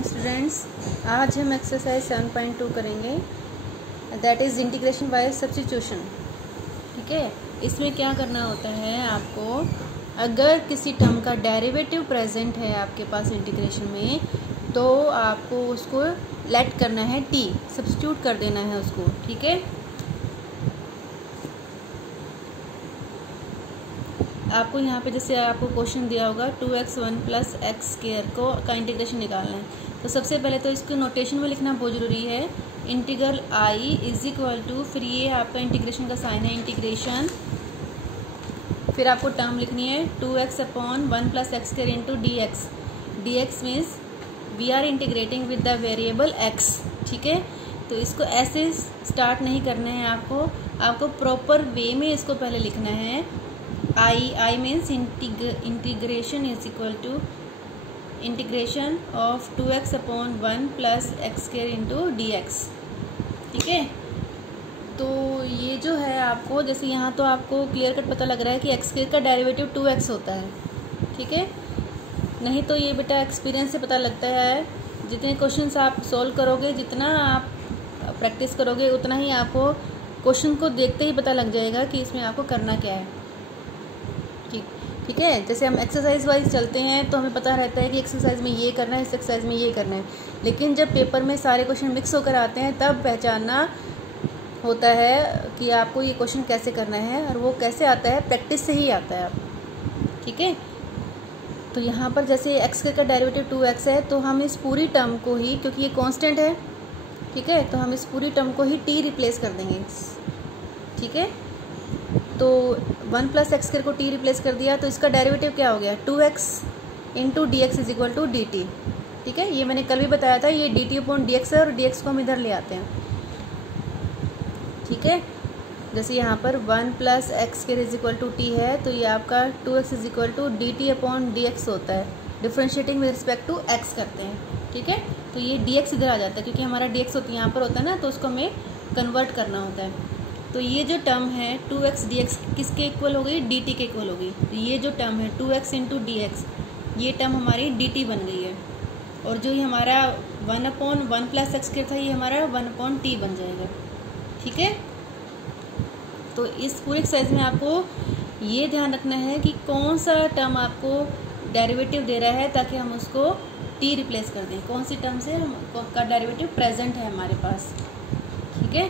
Morning students. आज हम exercise 7.2 करेंगे, that is integration by substitution. ठीक है, इसमें क्या करना होता है आपको, अगर किसी टर्म का डेरिवेटिव प्रेजेंट है आपके पास इंटीग्रेशन में, तो आपको उसको लेट करना है टी, सब्स्टिट्यूट कर देना है उसको। ठीक है, आपको यहाँ पे जैसे आपको क्वेश्चन दिया होगा 2x1 + x² को का इंटीग्रेशन निकालना है, तो सबसे पहले तो इसको नोटेशन में लिखना बहुत ज़रूरी है। इंटीग्रल I = फिर ये आपका इंटीग्रेशन का साइन है इंटीग्रेशन, फिर आपको टर्म लिखनी है 2x/1 + x² × dx। dx means we are integrating with the variable x। ठीक है, तो इसको ऐसे स्टार्ट नहीं करना है, आपको प्रॉपर वे में इसको पहले लिखना है। I means integration = integration of 2x/1 + x² × dx। ठीक है, तो ये जो है आपको, जैसे यहाँ तो आपको क्लियर कट पता लग रहा है कि x² का डेरिवेटिव 2x होता है। ठीक है, नहीं तो ये बेटा एक्सपीरियंस से पता लगता है, जितने क्वेश्चंस आप सोल्व करोगे, जितना आप प्रैक्टिस करोगे, उतना ही आपको क्वेश्चन को देखते ही पता लग जाएगा कि इसमें आपको करना क्या है। ठीक है, जैसे हम एक्सरसाइज वाइज चलते हैं तो हमें पता रहता है कि एक्सरसाइज में ये करना है, इस एक्सरसाइज में ये करना है, लेकिन जब पेपर में सारे क्वेश्चन मिक्स होकर आते हैं तब पहचानना होता है कि आपको ये क्वेश्चन कैसे करना है, और वो कैसे आता है, प्रैक्टिस से ही आता है। ठीक है, तो यहाँ पर जैसे x² का डेरिवेटिव 2x है, तो हम इस पूरी टर्म को ही, क्योंकि ये कांस्टेंट है, ठीक है, तो हम इस पूरी टर्म को ही t रिप्लेस कर देंगे। ठीक है, तो 1 + x² को t रिप्लेस कर दिया, तो इसका डेरिवेटिव क्या हो गया, 2x × dx = dt। ठीक है, ये मैंने कल भी बताया था, ये dt/dx है, और dx को हम इधर ले आते हैं। ठीक है, जैसे यहाँ पर 1 + x² = t है, तो ये आपका 2x = dt/dx होता है। Differentiating with respect to x करते हैं। ठीक है, तो ये dx इधर आ जाता है, क्योंकि हमारा dx होता है यहाँ पर होता है ना, तो उसको हमें कन्वर्ट करना होता है। तो ये जो टर्म है 2x dx किसके इक्वल हो गई, dt के इक्वल हो गई। तो ये जो टर्म है 2x × dx, ये टर्म हमारी dt बन गई है, और जो ये हमारा 1/1 + x² था, ये हमारा 1/t बन जाएगा। ठीक है, तो इस पूरे एक्सरसाइज में आपको ये ध्यान रखना है कि कौन सा टर्म आपको डेरिवेटिव दे रहा है, ताकि हम उसको t रिप्लेस कर दें। कौन सी टर्म से का डेरिवेटिव प्रेजेंट है हमारे पास। ठीक है,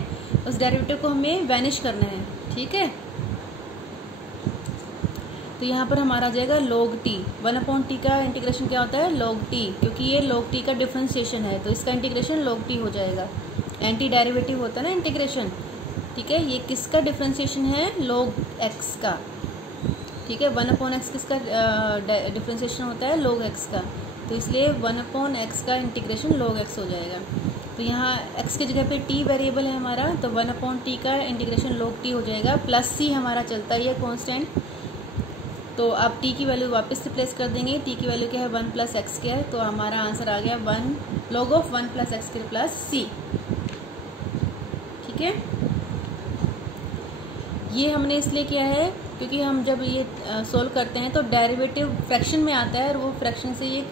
उस डेरिवेटिव को हमें वैनिश करना है। ठीक है, तो यहाँ पर हमारा आ जाएगा log t। 1/t का इंटीग्रेशन क्या होता है, log t, क्योंकि ये log t का डिफ्रेंशिएशन है, तो इसका इंटीग्रेशन log t हो जाएगा। एंटी डेरिवेटिव होता है ना इंटीग्रेशन। ठीक है, ये किसका डिफ्रेंशिएशन है, log x का। ठीक है, 1/x किसका डिफ्रेंशिएशन होता है, log x का, तो इसलिए 1/x का इंटीग्रेशन log x हो जाएगा। तो यहाँ x की जगह पे t वेरिएबल है हमारा, तो 1/t का इंटीग्रेशन log t हो जाएगा। प्लस c हमारा चलता है, ये कांस्टेंट, तो आप t की वैल्यू वापस रिप्लेस कर देंगे। t की वैल्यू क्या है, 1 + x², तो हमारा आंसर आ गया 1 log of 1 + x² + c। ठीक है, ये हमने इसलिए किया है क्योंकि हम जब ये सोल्व करते हैं तो डेरिवेटिव फ्रैक्शन में आता है, और वो फ्रैक्शन से ये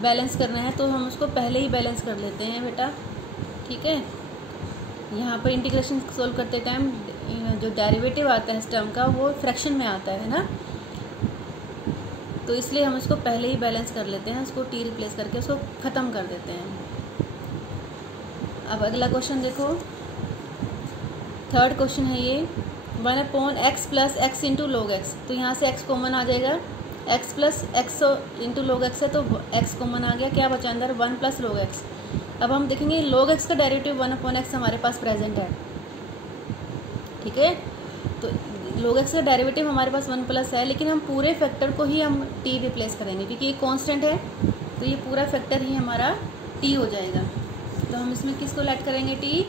बैलेंस करना है, तो हम उसको पहले ही बैलेंस कर लेते हैं बेटा। ठीक है, यहाँ पर इंटीग्रेशन सोल्व करते टाइम जो डेरिवेटिव आता है इस टर्म का, वो फ्रैक्शन में आता है ना, तो इसलिए हम उसको पहले ही बैलेंस कर लेते हैं, उसको t रिप्लेस करके उसको ख़त्म कर देते हैं। अब अगला क्वेश्चन देखो, थर्ड क्वेश्चन है ये, 1/x + x × log x। तो यहाँ से x कॉमन आ जाएगा, x + x × log x है, तो x कॉमन आ गया, क्या बचा अंदर, 1 + log x। अब हम देखेंगे log x का डेरिवेटिव 1/x हमारे पास प्रेजेंट है। ठीक है, तो log x का डेरिवेटिव हमारे पास 1 प्लस है, लेकिन हम पूरे फैक्टर को ही हम t रिप्लेस करेंगे, क्योंकि ये कांस्टेंट है, तो ये पूरा फैक्टर ही हमारा t हो जाएगा। तो हम इसमें किसको लेट करेंगे, t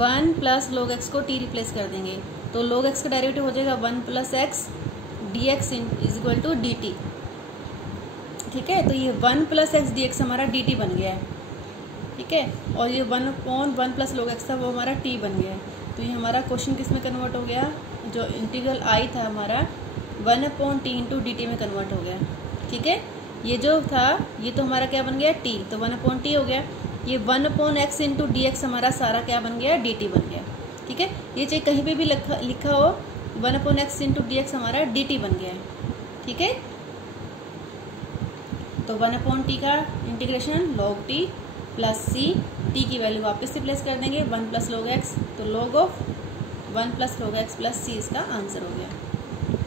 1 + log x को t रिप्लेस कर देंगे, तो log x का डेरिवेटिव हो जाएगा 1 + x dx = dt। ठीक है, तो ये 1 + x dx हमारा dt बन गया है। ठीक है, और ये 1/1 + log x था, वो हमारा t बन गया है। तो ये हमारा क्वेश्चन किस में कन्वर्ट हो गया, जो इंटीग्रल I था हमारा 1/t × dt में कन्वर्ट हो गया। ठीक है, ये जो था ये तो हमारा क्या बन गया t, तो 1/t हो गया। ये 1/x इंटू डी एक्स हमारा सारा क्या बन गया, dt बन गया। ठीक है, ये चाहे कहीं पे भी लिखा हो 1/x इंटू डी एक्स हमारा dt बन गया है। ठीक है, तो 1/t का integration log t plus c, t की वैल्यू वापस से प्लेस कर देंगे 1 प्लस log x, तो log of 1 plus log x plus c इसका आंसर हो गया।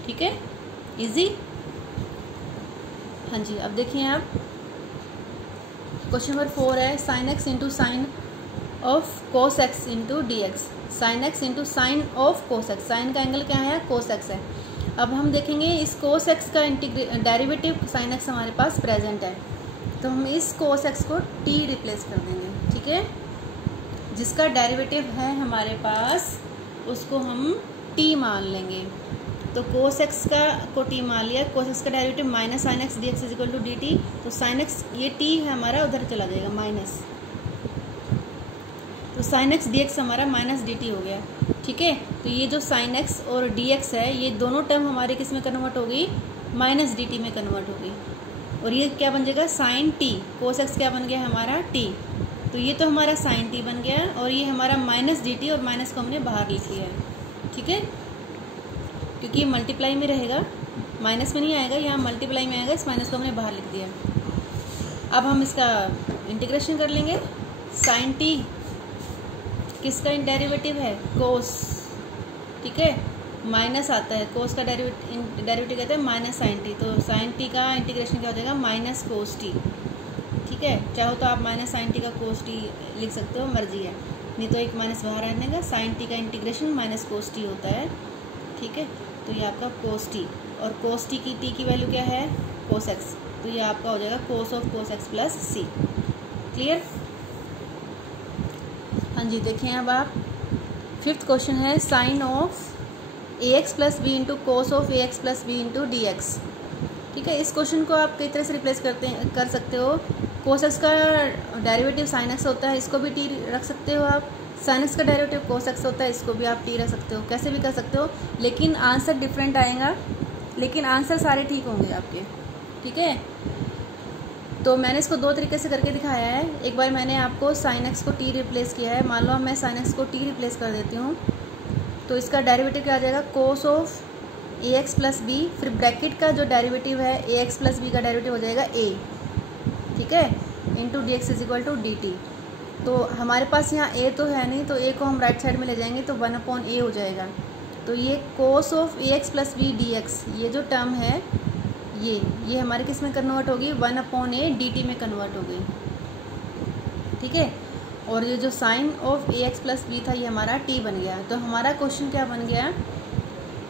ठीक है, इजी। हाँ जी, अब देखिए आप क्वेश्चन नंबर 4 है sine x into sine of cos x into d x. Sine x into sine of cos x, sine का एंगल क्या है, कोस एक्स है। अब हम देखेंगे इस कोस एक्स का डेरिवेटिव साइन एक्स हमारे पास प्रेजेंट है, तो हम इस कोस एक्स को t रिप्लेस कर देंगे। ठीक है, जिसका डेरिवेटिव है हमारे पास उसको हम t मान लेंगे। तो कोस एक्स का को t मान लिया, कोस एक्स का derivative minus sine x d x is equal to d t, तो साइन एक्स ये t है हमारा उधर चला जाएगा माइनस, तो साइन एक्स डी एक्स हमारा माइनस डी टी हो गया। ठीक है, तो ये जो साइन एक्स और डी एक्स है ये दोनों टर्म हमारे किस में कन्वर्ट होगी, माइनस डी टी में कन्वर्ट होगी, और ये क्या बन जाएगा साइन टी, कोस एक्स क्या बन गया हमारा t, तो ये तो हमारा साइन t बन गया और ये हमारा माइनस डी टी, और माइनस को हमने बाहर लिख लिया है। ठीक है, क्योंकि ये मल्टीप्लाई में रहेगा, माइनस में नहीं आएगा, यहाँ मल्टीप्लाई में आएगा, इस माइनस को हमने बाहर लिख दिया। अब हम इसका इंटीग्रेशन कर लेंगे। साइन टी किसका डेरिवेटिव है, कोस। ठीक है, माइनस आता है, कोस का डेरिवेटिव कहते हैं माइनस साइन टी, तो साइन टी का इंटीग्रेशन क्या हो जाएगा, माइनस कोस टी। ठीक है, चाहो तो आप माइनस साइन टी का कोस टी लिख सकते हो, मर्जी है, नहीं तो एक माइनस बाहर आने का, साइन टी का इंटीग्रेशन माइनस कोस टी होता है। ठीक है, तो ये आपका कोस टी, और कोस टी की वैल्यू क्या है, कोस एक्स, तो ये आपका हो जाएगा cos of cos x plus c. Clear. हाँ जी, देखिए अब आप 5th क्वेश्चन है sine of a x plus b into cos of a x plus b into d x. ठीक है, इस क्वेश्चन को आप कई तरह से रिप्लेस कर सकते हो। कोस एक्स का डेरिवेटिव साइन एक्स होता है, इसको भी टी रख सकते हो आप। साइन एक्स का डेरिवेटिव कोस एक्स होता है, इसको भी आप टी रख सकते हो, कैसे भी कर सकते हो, लेकिन आंसर डिफरेंट आएगा, लेकिन आंसर सारे ठीक होंगे आपके। ठीक है, तो मैंने इसको 2 तरीके से करके दिखाया है। एक बार मैंने आपको साइन एक्स को टी रिप्लेस किया है, मान लो मैं साइन एक्स को टी रिप्लेस कर देती हूँ, तो इसका डेरिवेटिव क्या आ जाएगा, cos of a x plus b, फिर ब्रैकेट का जो डेरिवेटिव है ए एक्स प्लस बी का डेरिवेटिव हो जाएगा ए। ठीक है, into d x is equal to d t. तो हमारे पास यहाँ ए तो है नहीं, तो ए को हम राइट साइड में ले जाएंगे तो 1/a हो जाएगा। तो ये cos of a x plus b d x, ये जो टर्म है ये हमारे किस में कन्वर्ट होगी, 1/a dt में कन्वर्ट हो गई। ठीक है, और ये जो sine of a x plus b था ये हमारा t बन गया। तो हमारा क्वेश्चन क्या बन गया,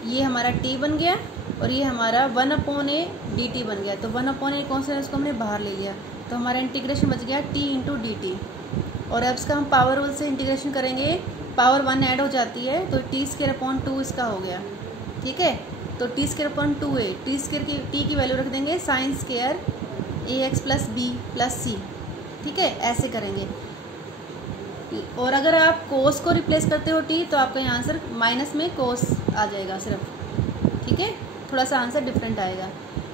ये हमारा t बन गया और ये हमारा 1/a dt बन गया। तो 1/a कौन सा है, उसको हमने बाहर ले लिया, तो हमारा इंटीग्रेशन बच गया t इंटू डी टी। और अब इसका हम पावर रूल से इंटीग्रेशन करेंगे, पावर 1 ऐड हो जाती है, तो t²/2 इसका हो गया। ठीक है, तो t²/2a, t की वैल्यू रख देंगे साइन स्क्वायर ए एक्स प्लस बी प्लस सी। ठीक है, ऐसे करेंगे। और अगर आप कोस को रिप्लेस करते हो t, तो आपका यहाँ आंसर माइनस में कोस आ जाएगा सिर्फ। ठीक है, थोड़ा सा आंसर डिफरेंट आएगा।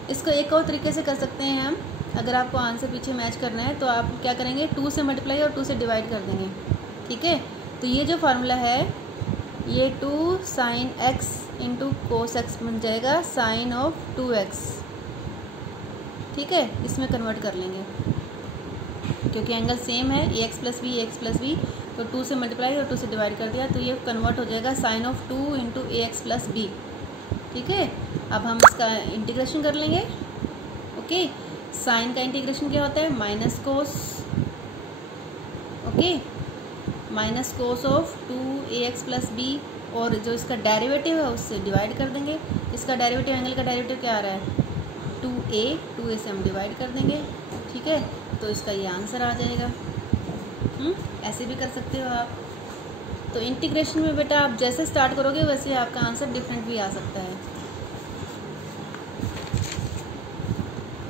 इसको एक और तरीके से कर सकते हैं हम, अगर आपको आंसर पीछे मैच करना है तो आप क्या करेंगे, 2 से मल्टीप्लाई और 2 से डिवाइड कर देंगे। ठीक है, तो ये जो फार्मूला है ये 2 sign x into cos x बन जाएगा साइन ऑफ 2x। ठीक है, इसमें कन्वर्ट कर लेंगे क्योंकि एंगल सेम है, ए एक्स प्लस बी, तो 2 से मल्टीप्लाई और 2 से डिवाइड कर दिया, तो ये कन्वर्ट हो जाएगा sine of 2 into a x plus b. ठीक है, अब हम इसका इंटीग्रेशन कर लेंगे। ओके, साइन का इंटीग्रेशन क्या होता है, minus cos. Okay, minus cos of 2ax plus b, और जो इसका डेरिवेटिव है उससे डिवाइड कर देंगे। इसका डेरिवेटिव, एंगल का डेरिवेटिव क्या आ रहा है, 2a से हम डिवाइड कर देंगे। ठीक है, तो इसका ये आंसर आ जाएगा। ऐसे भी कर सकते हो आप। तो इंटीग्रेशन में बेटा आप जैसे स्टार्ट करोगे वैसे आपका आंसर डिफरेंट भी आ सकता है।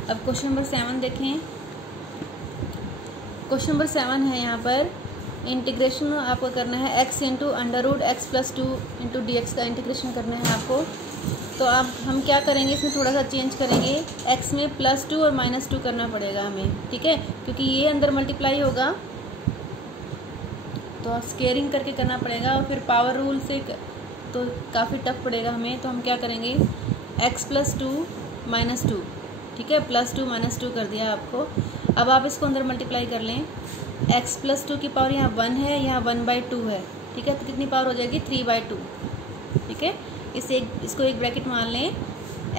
अब क्वेश्चन नंबर 7 देखें। क्वेश्चन नंबर 7 है, यहाँ पर इंटीग्रेशन आपको करना है x into under root x plus 2 into d x का इंटीग्रेशन करना है आपको। तो अब हम क्या करेंगे, इसमें थोड़ा सा चेंज करेंगे, x में +2 और -2 करना पड़ेगा हमें, ठीक है, क्योंकि ये अंदर मल्टीप्लाई होगा तो स्केयरिंग करके करना पड़ेगा, और फिर पावर रूल से तो काफ़ी टफ पड़ेगा हमें। तो हम क्या करेंगे, x + 2 - 2, ठीक है, +2 -2 कर दिया आपको। अब आप इसको अंदर मल्टीप्लाई कर लें, x + 2 की पावर यहाँ 1 है, यहाँ 1/2 है, ठीक है, तो कितनी पावर हो जाएगी 3/2, ठीक है। इसको एक ब्रैकेट मान लें,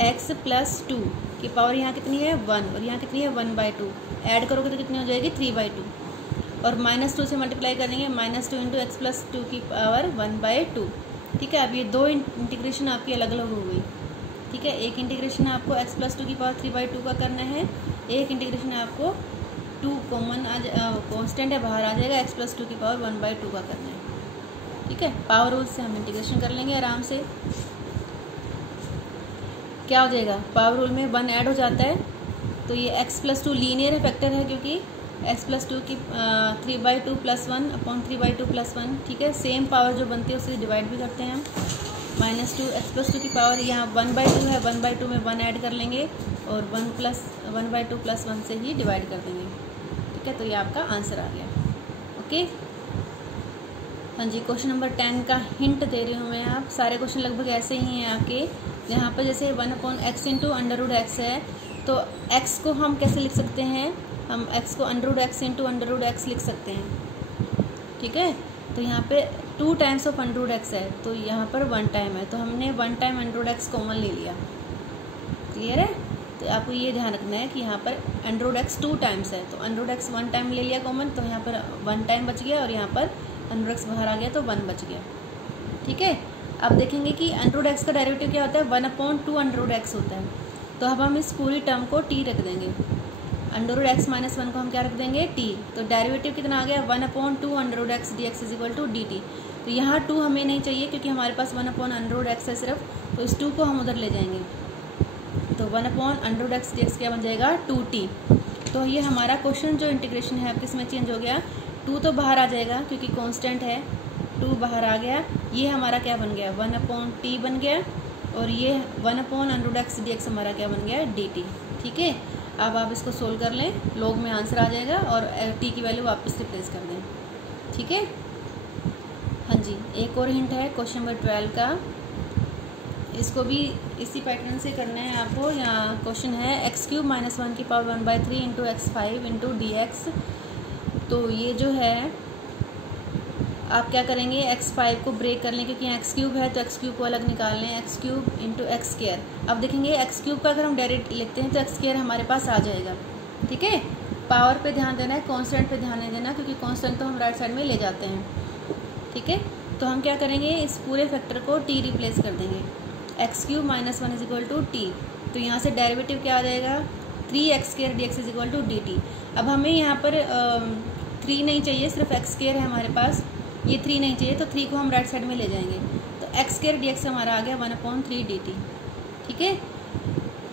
x + 2 की पावर यहाँ कितनी है 1 और यहाँ कितनी है 1/2, ऐड करोगे तो कितनी हो जाएगी 3/2, और -2 से मल्टीप्लाई करेंगे, -2 × x + 2 की पावर 1/2, ठीक है। अब ये दो इंटीग्रेशन आपकी अलग अलग हो गई, ठीक है। एक इंटीग्रेशन आपको x + 2 की पावर 3/2 का करना है, एक इंटीग्रेशन आपको 2 कॉमन कॉन्स्टेंट है बाहर आ जाएगा, x + 2 की पावर 1/2 का करना है, ठीक है। पावर रूल से हम इंटीग्रेशन कर लेंगे आराम से। क्या हो जाएगा, पावर रूल में 1 ऐड हो जाता है, तो ये x + 2 लीनियर फैक्टर है, क्योंकि x + 2 की 3/2 + 1 अपॉन 3/2 + 1, ठीक है। सेम पावर जो बनती है उसे डिवाइड भी करते हैं हम, -2 x + 2 की पावर यहाँ 1/2 है, 1/2 में 1 ऐड कर लेंगे और 1/2 + 1 से ही डिवाइड कर देंगे, ठीक है। तो ये आपका आंसर आ गया, ओके। हाँ जी, क्वेश्चन नंबर 10 का हिंट दे रही हूँ मैं, आप सारे क्वेश्चन लगभग ऐसे ही हैं आपके। यहाँ पर जैसे 1/x × √x है, तो x को हम कैसे लिख सकते हैं, हम x को √x × √x लिख सकते हैं, ठीक है। तो यहाँ पे 2 टाइम्स ऑफ √x है, तो यहाँ पर 1 टाइम है, तो हमने 1 टाइम √x कॉमन ले लिया, क्लियर है। तो आपको ये ध्यान रखना है कि यहाँ पर √x 2 टाइम्स है, तो √x 1 टाइम ले लिया कॉमन, तो यहाँ पर 1 टाइम बच गया, और यहाँ पर √x बाहर आ गया तो 1 बच गया, ठीक है। अब देखेंगे कि √x का डेरिवेटिव क्या होता है, 1/2 √x होता है, तो अब हम इस पूरी टर्म को t रख देंगे, √x - 1 को हम क्या रख देंगे t, तो डेरिवेटिव कितना आ गया 1/2 √x dx = dt। तो यहाँ 2 हमें नहीं चाहिए, क्योंकि हमारे पास 1/√x है सिर्फ, तो इस 2 को हम उधर ले जाएंगे, तो 1/√x dx क्या बन जाएगा 2t। तो ये हमारा क्वेश्चन जो इंटीग्रेशन है आपके इसमें चेंज हो गया, 2 तो बाहर आ जाएगा क्योंकि कांस्टेंट है, 2 बाहर आ गया, ये हमारा क्या बन गया 1/t बन गया, और ये 1/√x dx हमारा क्या बन गया dt, ठीक है। अब आप इसको सोल्व कर लें, लॉग में आंसर आ जाएगा, और t की वैल्यू वापस रिप्लेस कर दें, ठीक है। हाँ जी, एक और हिंट है क्वेश्चन नंबर 12 का, इसको भी इसी पैटर्न से करना है आपको। यहाँ क्वेश्चन है x³ - 1 की पावर 1/3 × x5 × dx। तो ये जो है आप क्या करेंगे, x5 को ब्रेक कर लें, क्योंकि यहाँ x³ है तो x³ को अलग निकाल लें, x³ × x²। अब देखेंगे x³ का अगर हम डायरेक्ट लिखते हैं तो x² हमारे पास आ जाएगा, ठीक है। पावर पे ध्यान देना है, कांस्टेंट पे ध्यान नहीं देना, क्योंकि कांस्टेंट तो हम राइट साइड में ले जाते हैं, ठीक है। तो हम क्या करेंगे, इस पूरे फैक्टर को t रिप्लेस कर देंगे, x³ - 1 = t। तो यहाँ से डेरिवेटिव क्या आ जाएगा 3x² dx = dt। अब हमें यहाँ पर 3 नहीं चाहिए, सिर्फ x² है हमारे पास, ये 3 नहीं चाहिए, तो 3 को हम राइट साइड में ले जाएंगे, तो x² dx हमारा आ गया 1/3 dt, ठीक है।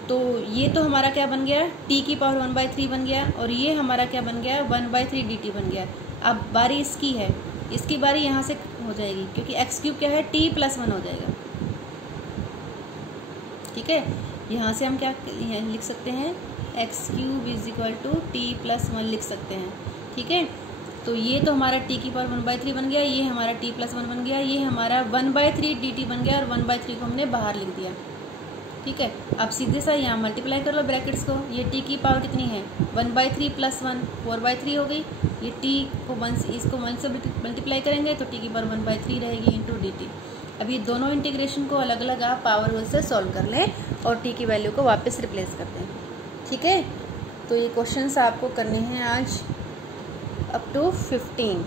तो ये तो हमारा क्या बन गया, t की पावर 1/3 बन गया, और ये हमारा क्या बन गया 1/3 dt बन गया। अब बारी इसकी है, इसकी बारी यहाँ से हो जाएगी, क्योंकि x³ क्या है t + 1 हो जाएगा, ठीक है। यहाँ से हम क्या लिख सकते हैं, x³ = t + 1 लिख सकते हैं, ठीक है। तो ये तो हमारा t की पावर 1/3 बन गया, ये हमारा t + 1 बन गया, ये हमारा 1/3 dt बन गया, और 1/3 को हमने बाहर लिख दिया, ठीक है। अब सीधे सा यहाँ मल्टीप्लाई कर लो ब्रैकेट्स को, ये t की पावर कितनी है 1/3 + 1 4/3 हो गई, ये t को 1 से मल्टीप्लाई करेंगे तो t की पावर 1/3 रहेगी × dt। अब ये दोनों इंटीग्रेशन को अलग अलग आप पावर रूल से सॉल्व कर लें, और t की वैल्यू को वापस रिप्लेस कर दें, ठीक है। तो ये क्वेश्चंस आपको करने हैं आज अप टू 15।